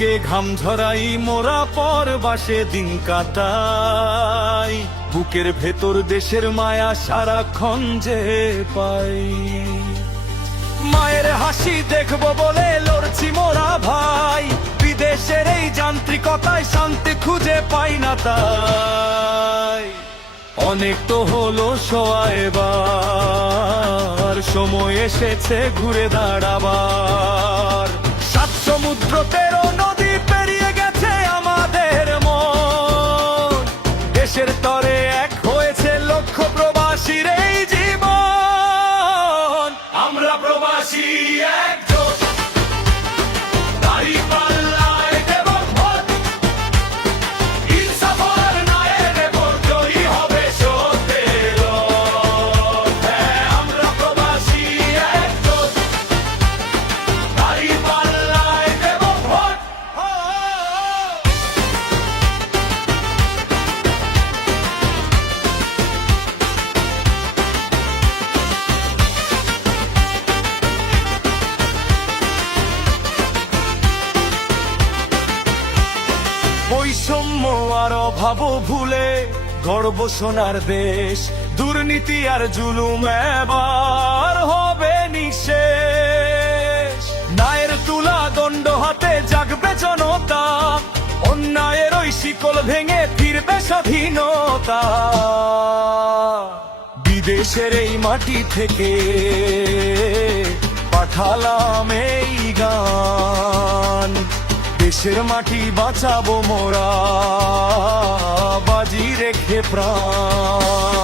বুকে ঘাম ঝরাই মোরা পরবাসে দিন কাটাই, বুকের ভেতর দেশের মায়া সারাক্ষণ যে পাই। মায়ের হাসি দেখবো বলে লড়ছি মোরা ভাই, বিদেশের এই যান্ত্রিকতায় শান্তি খুঁজে পাই না তাই। অনেক তো হলো শোয়া, এবার সময় এসেছে ঘুরে দাঁড়াবার। সাত সমুদ্র 13 নদী পেরিয়ে গেছে আমাদের মন, দেশের তরে এক হয়েছে লক্ষ প্রবাসীর এই জীবন। আমরা প্রবাসী একজোট, দাঁড়িপাল্লায় দেব ভোট, ইনসাফের ন্যায় দেব জয়ী হবে সত্যের রথ। হ্যাঁ, আমরা প্রবাসী একজোট, দাঁড়িপাল্লায় দেব ভোট। বৈষম্য আর অভাব ভুলে গর্ব সোনার দেশ, দুর্নীতি আর জুলুম এবার হবে নিঃশেষ। ন্যায়ের তুলা দণ্ড হাতে জাগবে জনতা, অন্যায়ের ওই শিকল ভেঙে ফিরবে স্বাধীনতা। বিদেশের এই মাটি থেকে পাঠালাম এই গান, দেশের মাটি বাঁচাবো মোরা বাজি রেখে প্রাণ।